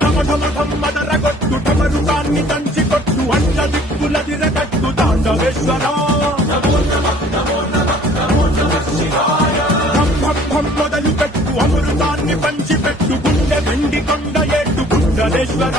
ఢమఢమఢమ్మడరగొట్టు ఢమరుకాన్ని దంచి కొట్టు అంట దిక్కులదిరగట్టు తాండవేశ్వర భం మొదలు పెట్టు అమృతాన్ని పంచి పెట్టు గుండె వెండి కొండ ఏట్టు గుండలేశ్వర